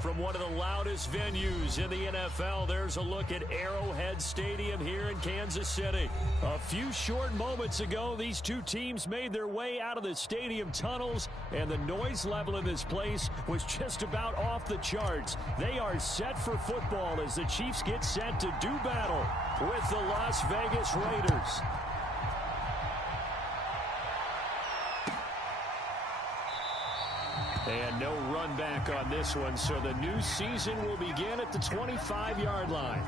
From one of the loudest venues in the NFL, there's a look at Arrowhead Stadium here in Kansas City. A few short moments ago, these two teams made their way out of the stadium tunnels, and the noise level in this place was just about off the charts. They are set for football as the Chiefs get set to do battle with the Las Vegas Raiders. And no run back on this one, so the new season will begin at the 25-yard line.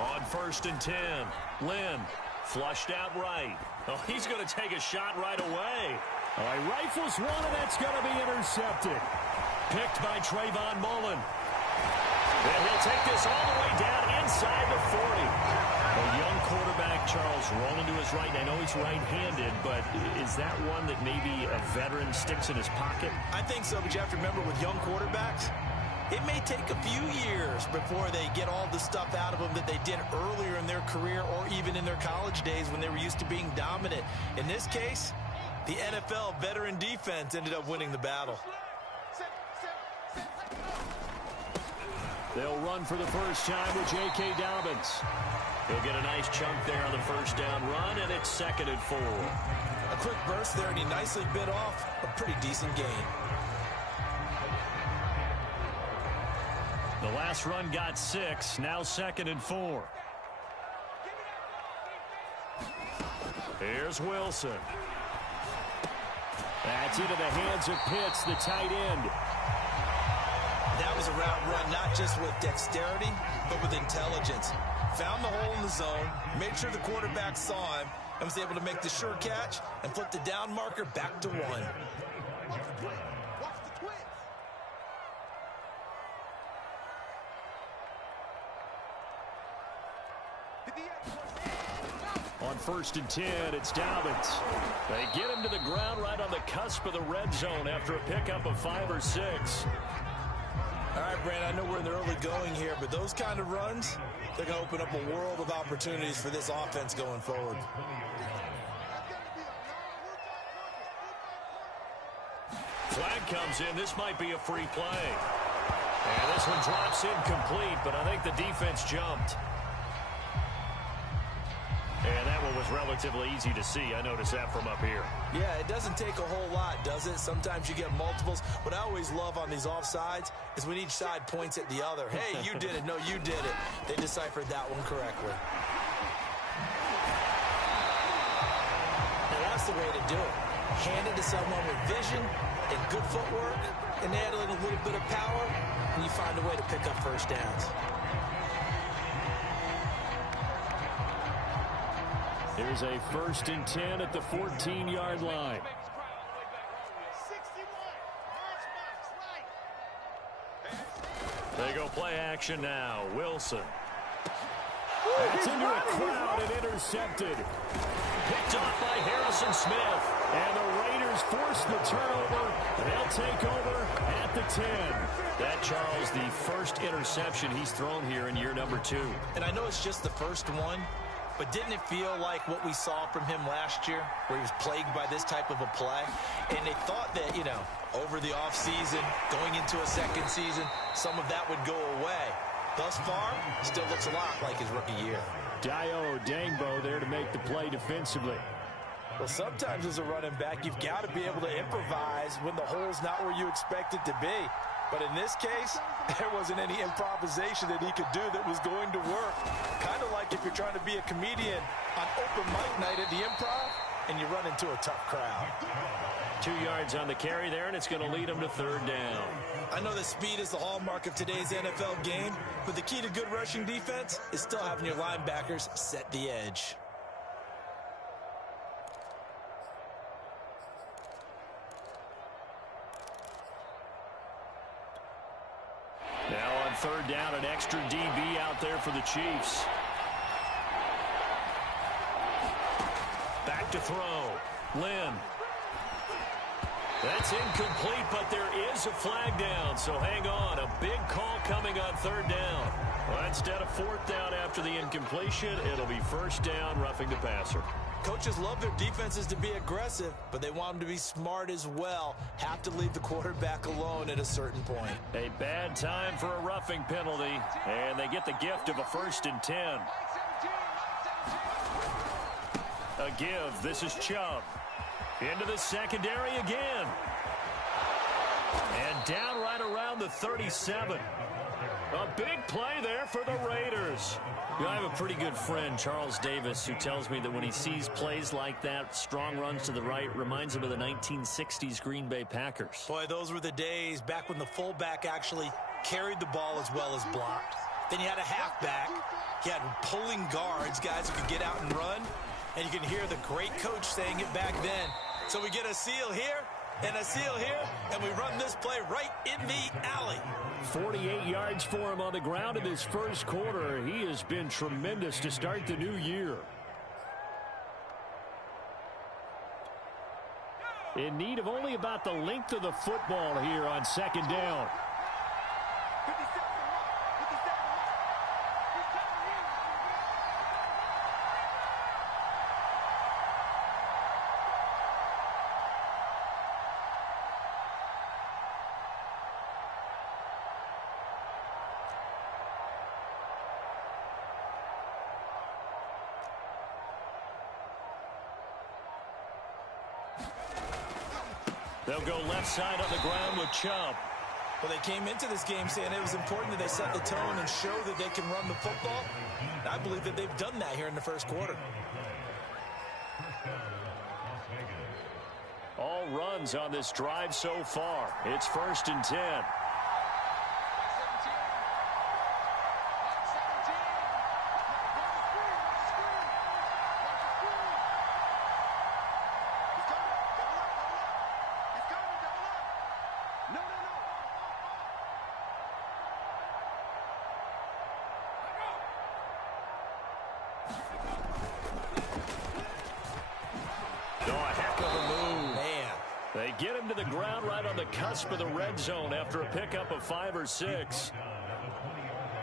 On 1st and 10, Lynn flushed out right. Oh, he's going to take a shot right away. Oh, he rifles one, and that's going to be intercepted. Picked by Trayvon Mullen. And he'll take this all the way down inside the 40. A young quarterback, Charles, rolling to his right. I know he's right-handed, but is that one that maybe a veteran sticks in his pocket? I think so, but you have to remember with young quarterbacks, it may take a few years before they get all the stuff out of them that they did earlier in their career or even in their college days when they were used to being dominant. In this case, the NFL veteran defense ended up winning the battle. They'll run for the first time with J.K. Dobbins. He'll get a nice chunk there on the first down run, and it's 2nd and 4. A quick burst there, and he nicely bit off a pretty decent gain. The last run got 6, now 2nd and 4. Here's Wilson. That's into the hands of Pitts, the tight end. That was a route run not just with dexterity, but with intelligence. Found the hole in the zone, made sure the quarterback saw him, and was able to make the sure catch and flip the down marker back to 1. On 1st and 10, it's Dobbins. They get him to the ground right on the cusp of the red zone after a pickup of 5 or 6. All right, Brandon, I know we're in the early going here, but those kind of runs, they're going to open up a world of opportunities for this offense going forward. Flag comes in. This might be a free play. And this one drops incomplete, but I think the defense jumped. And that one was relatively easy to see. I noticed that from up here. Yeah, it doesn't take a whole lot, does it? Sometimes you get multiples. What I always love on these offsides is when each side points at the other. Hey, you did it. No, you did it. They deciphered that one correctly. And that's the way to do it. Hand it to someone with vision and good footwork, and add a little bit of power, and you find a way to pick up first downs. Here's a 1st and 10 at the 14-yard line. They go play action now. Wilson. That's into a crowd and intercepted. Picked off by Harrison Smith. And the Raiders force the turnover. They'll take over at the 10. That, Charles, the first interception he's thrown here in year number 2. And I know it's just the first one, but didn't it feel like what we saw from him last year, where he was plagued by this type of a play? And they thought that, you know, over the offseason, going into a second season, some of that would go away. Thus far, still looks a lot like his rookie year. Dio Dangbo there to make the play defensively. Well, sometimes as a running back, you've got to be able to improvise when the hole's not where you expect it to be. But in this case, there wasn't any improvisation that he could do that was going to work. Kind of like if you're trying to be a comedian on open mic night at the Improv and you run into a tough crowd. 2 yards on the carry there, and it's going to lead him to 3rd down. I know that speed is the hallmark of today's NFL game, but the key to good rushing defense is still having your linebackers set the edge. Now on 3rd down, an extra DB out there for the Chiefs. Back to throw. Lynn. That's incomplete, but there is a flag down, so hang on. A big call coming on third down. Well, instead of fourth down after the incompletion, it'll be first down, roughing the passer. Coaches love their defenses to be aggressive, but they want them to be smart as well. Have to leave the quarterback alone at a certain point. A bad time for a roughing penalty, and they get the gift of a 1st and 10. A give. This is Chubb. Into the secondary again. And down right around the 37. A big play there for the Raiders. You know, I have a pretty good friend, Charles Davis, who tells me that when he sees plays like that, strong runs to the right, reminds him of the 1960s Green Bay Packers. Boy, those were the days back when the fullback actually carried the ball as well as blocked. Then you had a halfback. You had pulling guards, guys who could get out and run. And you can hear the great coach saying it back then. So we get a seal here and a seal here, and we run this play right in the alley. 48 yards for him on the ground in this first quarter. He has been tremendous to start the new year. In need of only about the length of the football here on second down. They'll go left side on the ground with Chubb. Well, they came into this game saying it was important that they set the tone and show that they can run the football. And I believe that they've done that here in the first quarter. All runs on this drive so far. It's 1st and 10. They get him to the ground right on the cusp of the red zone after a pickup of 5 or 6.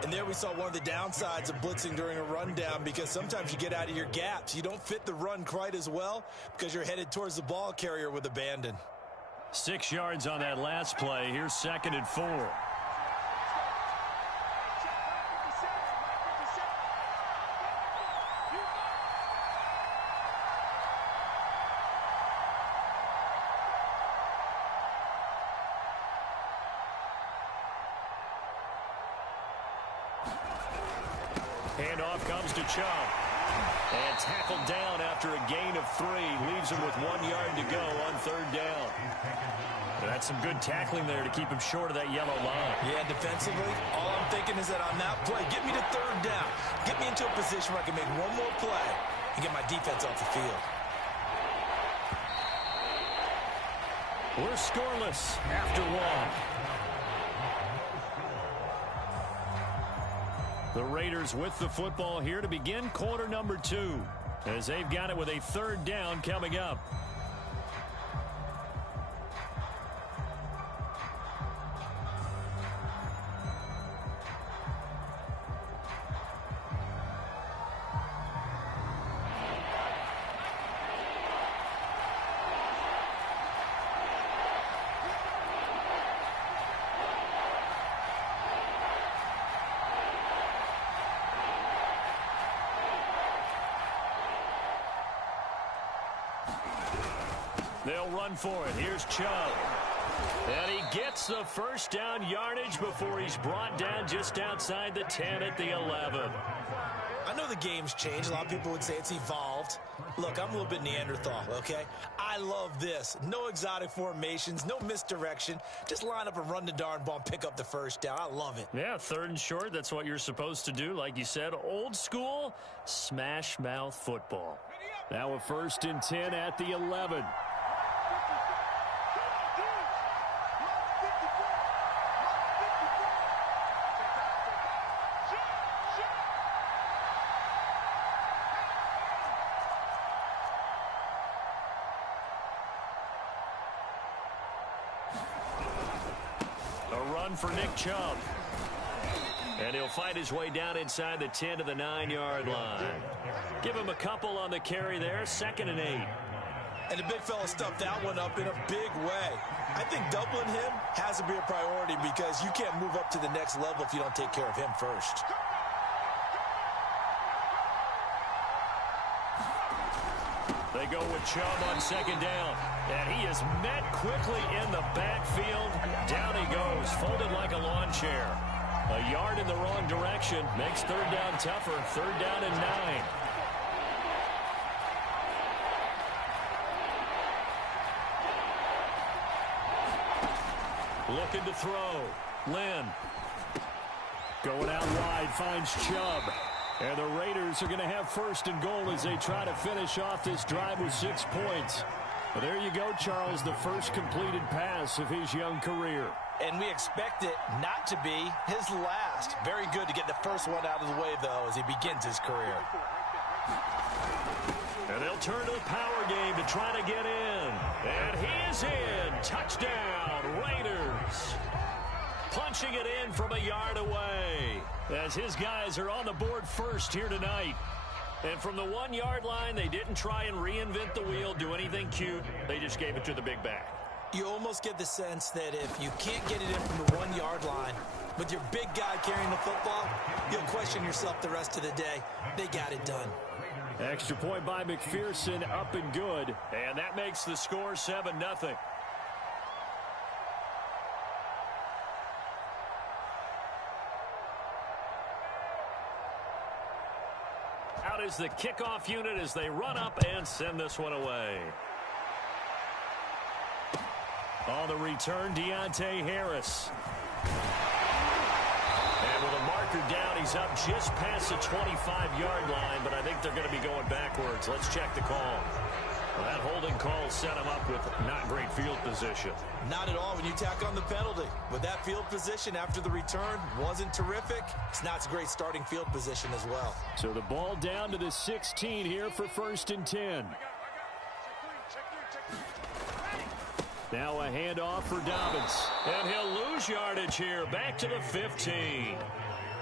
And there we saw one of the downsides of blitzing during a rundown, because sometimes you get out of your gaps. You don't fit the run quite as well because you're headed towards the ball carrier with abandon. 6 yards on that last play. Here's 2nd and 4. Handoff comes to Chubb. And tackled down after a gain of 3. Leaves him with 1 yard to go on third down. That's some good tackling there to keep him short of that yellow line. Yeah, defensively, all I'm thinking is that on that play, get me to third down. Get me into a position where I can make one more play and get my defense off the field. We're scoreless after 1. The Raiders with the football here to begin quarter number 2, as they've got it with a third down coming up. They'll run for it. Here's Chubb. And he gets the first down yardage before he's brought down just outside the 10 at the 11. I know the game's changed. A lot of people would say it's evolved. Look, I'm a little bit Neanderthal, okay? I love this. No exotic formations, no misdirection. Just line up and run the darn ball and pick up the first down. I love it. Yeah, 3rd and short. That's what you're supposed to do. Like you said, old school, smash mouth football. Now a 1st and 10 at the 11. down for Nick Chubb. And he'll find his way down inside the 10 to the 9-yard line. Give him a couple on the carry there, 2nd and 8. And the big fella stuffed that one up in a big way. I think doubling him has to be a priority because you can't move up to the next level if you don't take care of him first. They go with Chubb on 2nd down. And he is met quickly in the backfield. Down he goes, folded like a lawn chair. A yard in the wrong direction makes 3rd down tougher. 3rd down and 9. Looking to throw. Lynn. Going out wide, finds Chubb. And the Raiders are going to have 1st and goal as they try to finish off this drive with 6 points. Well, there you go, Charles, the first completed pass of his young career. And we expect it not to be his last. Very good to get the first one out of the way, though, as he begins his career. And they'll turn to the power game to try to get in. And he is in. Touchdown, Raiders. Punching it in from a yard away as his guys are on the board first here tonight. And from the 1-yard line, they didn't try and reinvent the wheel, do anything cute. They just gave it to the big back. You almost get the sense that if you can't get it in from the 1-yard line with your big guy carrying the football, you'll question yourself the rest of the day. They got it done. Extra point by McPherson, up and good. And that makes the score 7-0. Out is the kickoff unit as they run up and send this one away. On the return, Deontay Harris. And with a marker down, he's up just past the 25-yard line, but I think they're going to be going backwards. Let's check the call. Well, that holding call set him up with not great field position. Not at all when you tack on the penalty. With that field position after the return wasn't terrific. It's not a great starting field position as well. So the ball down to the 16 here for 1st and 10. Now a handoff for Dobbins. And he'll lose yardage here. Back to the 15.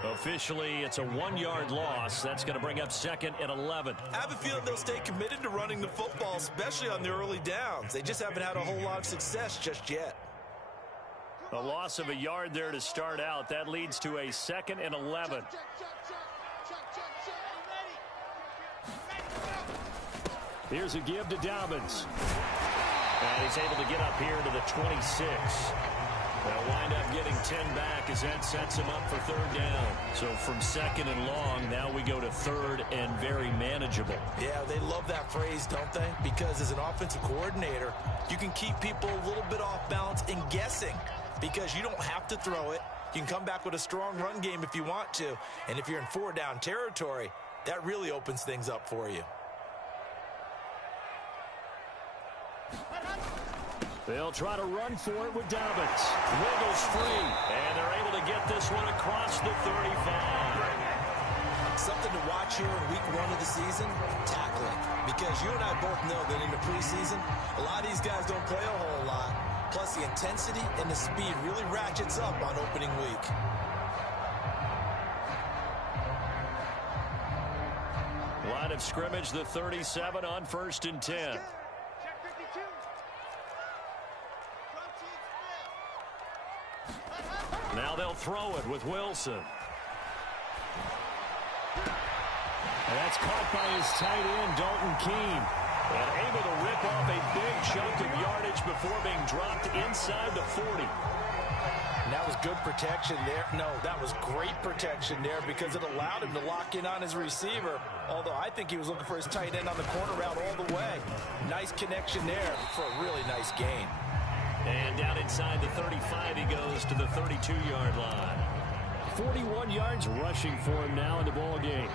Officially, it's a 1-yard loss. That's going to bring up 2nd and 11. I have a feeling they'll stay committed to running the football, especially on the early downs. They just haven't had a whole lot of success just yet. A loss of a yard there to start out. That leads to a 2nd and 11. Here's a give to Dobbins. And he's able to get up here to the 26. They'll wind up getting 10 back as that sets him up for 3rd down. So from 2nd and long, now we go to 3rd and very manageable. Yeah, they love that phrase, don't they? Because as an offensive coordinator, you can keep people a little bit off balance and guessing because you don't have to throw it. You can come back with a strong run game if you want to. And if you're in 4-down territory, that really opens things up for you. They'll try to run for it with Dobbins. Wiggles free, and they're able to get this one across the 35. Something to watch here in week 1 of the season, tackling. Because you and I both know that in the preseason, a lot of these guys don't play a whole lot. Plus, the intensity and the speed really ratchets up on opening week. Line of scrimmage, the 37 on 1st and 10. Now they'll throw it with Wilson. And that's caught by his tight end, Dalton Keene. And able to rip off a big chunk of yardage before being dropped inside the 40. And that was good protection there. No, that was great protection there because it allowed him to lock in on his receiver. Although I think he was looking for his tight end on the corner route all the way. Nice connection there for a really nice gain. And down inside the 35, he goes to the 32-yard line. 41 yards rushing for him now in the ball game.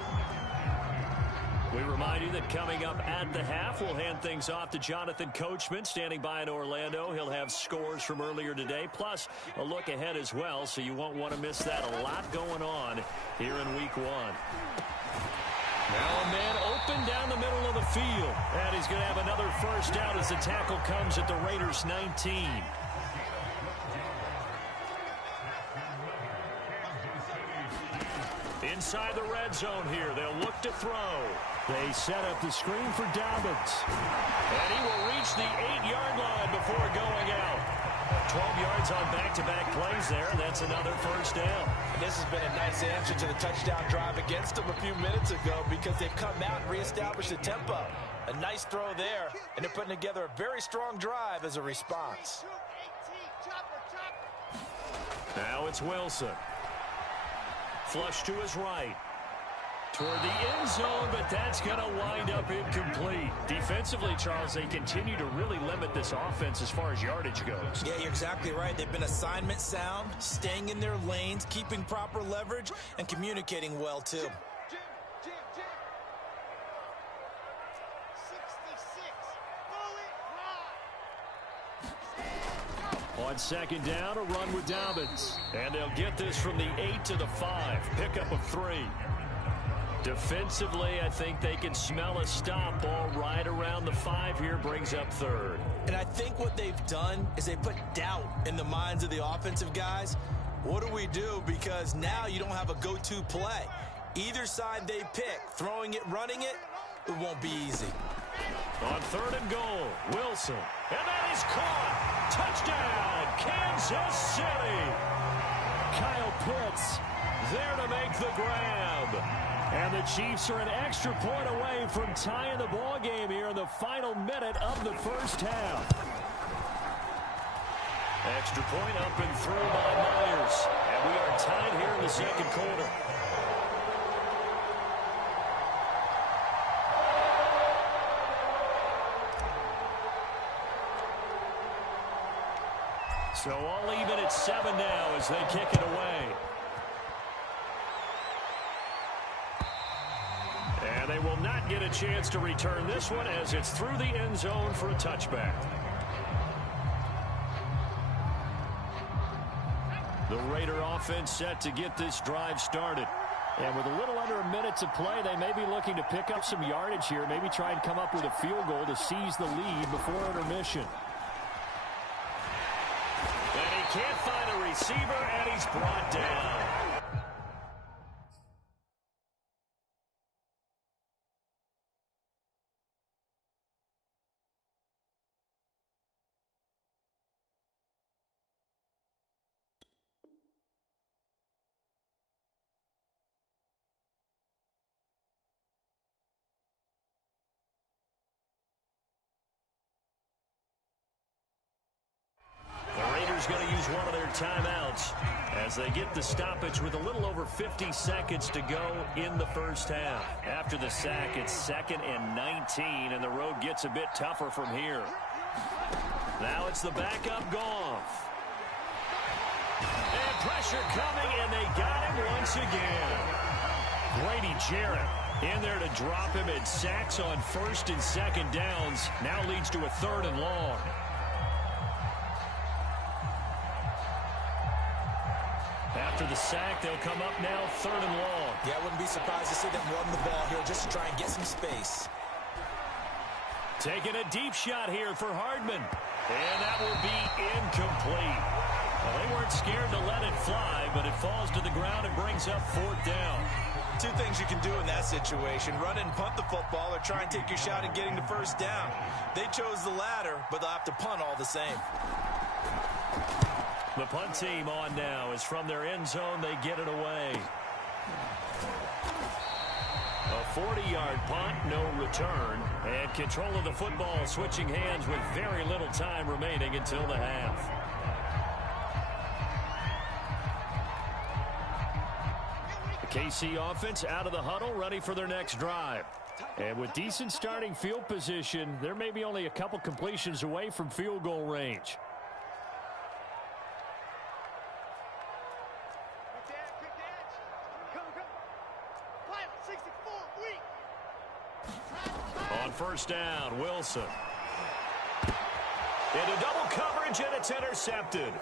We remind you that coming up at the half, we'll hand things off to Jonathan Coachman, standing by in Orlando. He'll have scores from earlier today, plus a look ahead as well, so you won't want to miss that. A lot going on here in week 1. Now a man open down the middle of the field. And he's going to have another first down as the tackle comes at the Raiders' 19. inside the red zone here. They'll look to throw. They set up the screen for Dobbins. And he will reach the 8-yard line before going out. 12 yards on back-to-back plays there. That's another first down. And this has been a nice answer to the touchdown drive against them a few minutes ago because they've come out and reestablished the tempo. A nice throw there, and they're putting together a very strong drive as a response. Now it's Wilson. Flush to his right. Toward the end zone, but that's going to wind up incomplete. Defensively, Charles, they continue to really limit this offense as far as yardage goes. Yeah, you're exactly right. They've been assignment sound, staying in their lanes, keeping proper leverage, and communicating well, too. On second down, a run with Dobbins. And they'll get this from the 8 to the 5. Pickup of 3. Defensively, I think they can smell a stop. Ball right around the 5 here, brings up 3rd. And I think what they've done is they put doubt in the minds of the offensive guys. What do we do? Because now you don't have a go-to play. Either side they pick, throwing it, running it, it won't be easy. On 3rd and goal, Wilson. And that is caught. Touchdown, Kansas City. Kyle Pitts there to make the grab. And the Chiefs are an extra point away from tying the ball game here in the final minute of the first half. Extra point up and through by Myers. And we are tied here in the second quarter. So all even at 7 now as they kick it away. And they will not get a chance to return this one as it's through the end zone for a touchback. The Raider offense set to get this drive started. And with a little under a minute to play, they may be looking to pick up some yardage here, maybe try and come up with a field goal to seize the lead before intermission. And he can't find a receiver, and he's brought down. Going to use one of their timeouts as they get the stoppage with a little over 50 seconds to go in the first half. After the sack, it's 2nd and 19, and the road gets a bit tougher from here. Now it's the backup Goff. And pressure coming, and they got him once again. Grady Jarrett in there to drop him, and sacks on 1st and 2nd downs now leads to a 3rd and long. After the sack, they'll come up now 3rd and long. Yeah, I wouldn't be surprised to see them run the ball here just to try and get some space. Taking a deep shot here for Hardman. And that will be incomplete. Well, they weren't scared to let it fly, but it falls to the ground and brings up 4th down. 2 things you can do in that situation. Run and punt the football or try and take your shot at getting the 1st down. They chose the latter, but they'll have to punt all the same. The punt team on now is from their end zone. They get it away. A 40-yard punt, no return. And control of the football switching hands with very little time remaining until the half. The KC offense out of the huddle, ready for their next drive. And with decent starting field position, there may be only a couple completions away from field goal range. On 1st down, Wilson. Into double coverage, and it's intercepted.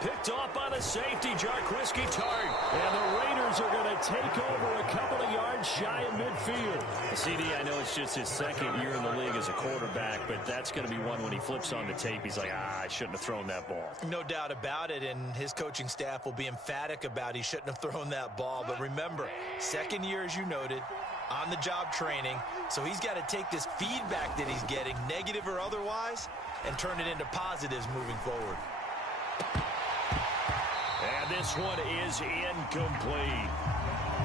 Picked off by the safety, Jarquiski Tart. And the Raiders are going to take over a couple of yards shy of midfield. CD, I know it's just his second year in the league as a quarterback, but that's going to be one when he flips on the tape. He's like, I shouldn't have thrown that ball. No doubt about it, and his coaching staff will be emphatic about he shouldn't have thrown that ball. But remember, second year, as you noted, on-the-job training, so he's got to take this feedback that he's getting, negative or otherwise, and turn it into positives moving forward. And this one is incomplete.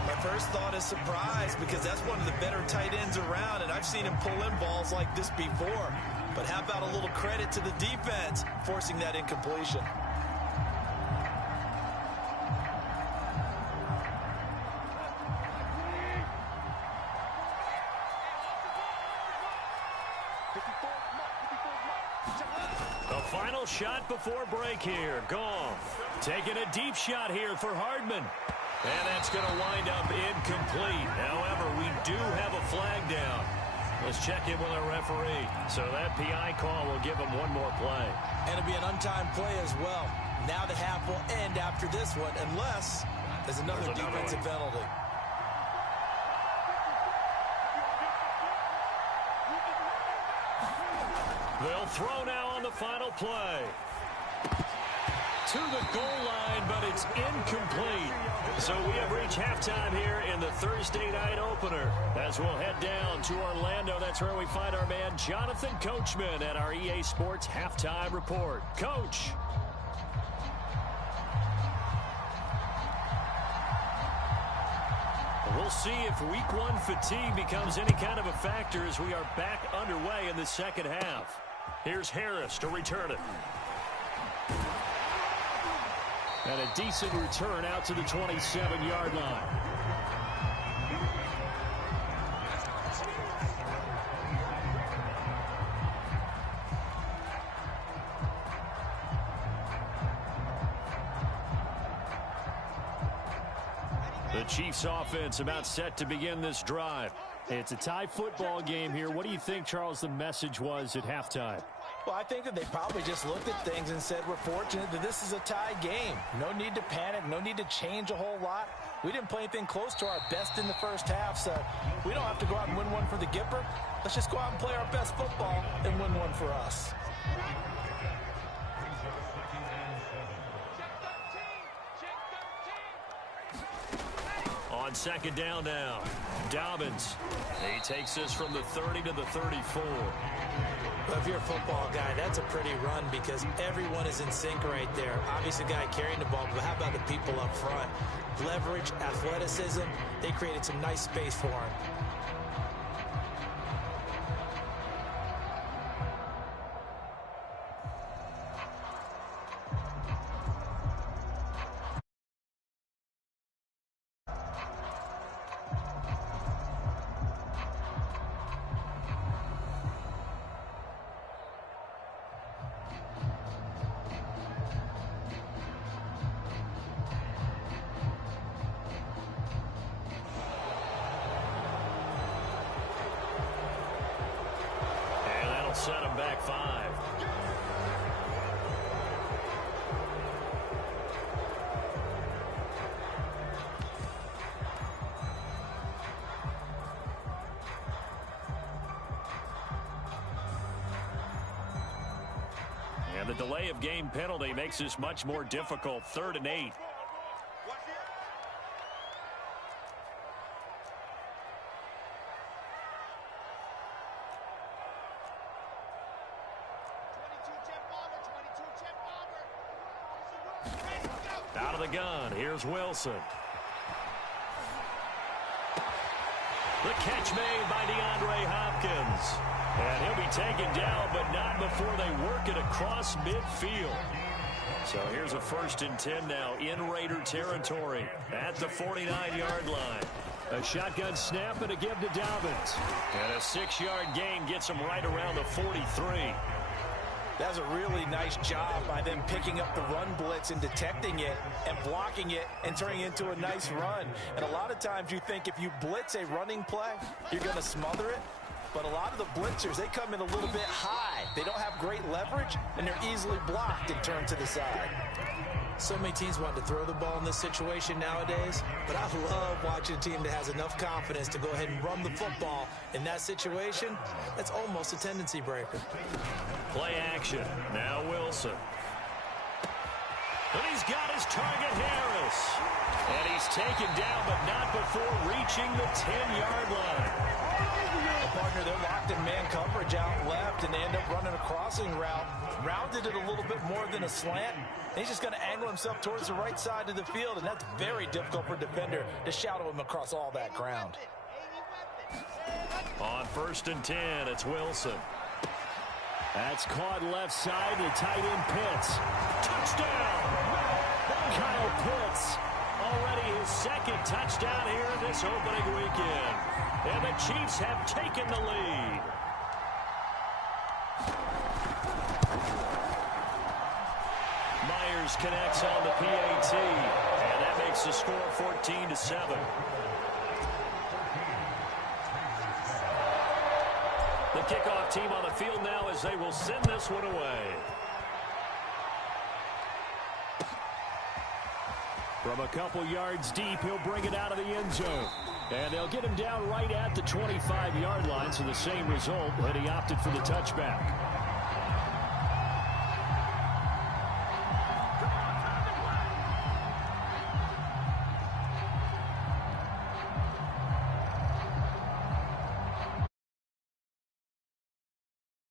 My first thought is surprise because that's one of the better tight ends around, and I've seen him pull in balls like this before. But how about a little credit to the defense forcing that incompletion? The final shot before break here. Gone. Taking a deep shot here for Hardman. And that's going to wind up incomplete. However, we do have a flag down. Let's check in with our referee. So that PI call will give him one more play. And it'll be an untimed play as well. Now the half will end after this one, unless there's another defensive penalty. They'll throw now on the final play. To the goal line, but it's incomplete. So we have reached halftime here in the Thursday night opener. As we'll head down to Orlando, that's where we find our man Jonathan Coachman at our EA Sports Halftime Report. Coach. We'll see if week one fatigue becomes any kind of a factor as we are back underway in the second half. Here's Harris to return it. And a decent return out to the 27-yard line. The Chiefs offense about set to begin this drive. It's a tie football game here. What do you think, Charles, the message was at halftime? Well, I think that they probably just looked at things and said, we're fortunate that this is a tie game. No need to panic, no need to change a whole lot. We didn't play anything close to our best in the first half, so we don't have to go out and win one for the Gipper. Let's just go out and play our best football and win one for us. On second down now, Dobbins. He takes this from the 30 to the 34. Well, if you're a football guy, that's a pretty run because everyone is in sync right there. Obviously, the guy carrying the ball, but how about the people up front? Leverage, athleticism, they created some nice space for him. Set him back 5. And the delay of game penalty makes this much more difficult. 3rd and 8. Out of the gun, here's Wilson. The catch made by DeAndre Hopkins. And he'll be taken down, but not before they work it across midfield. So here's a 1st and 10 now in Raider territory at the 49-yard line. A shotgun snap and a give to Dobbins. And a 6-yard gain gets him right around the 43. That's a really nice job by them picking up the run blitz and detecting it and blocking it and turning it into a nice run. And a lot of times you think if you blitz a running play, you're going to smother it. But a lot of the blitzers, they come in a little bit high. They don't have great leverage, and they're easily blocked and turned to the side. So many teams want to throw the ball in this situation nowadays, but I love watching a team that has enough confidence to go ahead and run the football. In that situation, that's almost a tendency breaker. Play action. Now Wilson. And he's got his target, Harris. And he's taken down, but not before reaching the 10-yard line. Partner, they're locked in man coverage out left, and they end up running a crossing route. Rounded it a little bit more than a slant. And he's just going to angle himself towards the right side of the field, and that's very difficult for a defender to shadow him across all that ground. On 1st and 10, it's Wilson. That's caught left side to tight end Pitts. Touchdown! Kyle Pitts, already his second touchdown here in this opening weekend. And the Chiefs have taken the lead. Myers connects on the PAT, and that makes the score 14-7. The kickoff team on the field now as they will send this one away. From a couple yards deep, he'll bring it out of the end zone. And they'll get him down right at the 25-yard line, so the same result, but he opted for the touchback.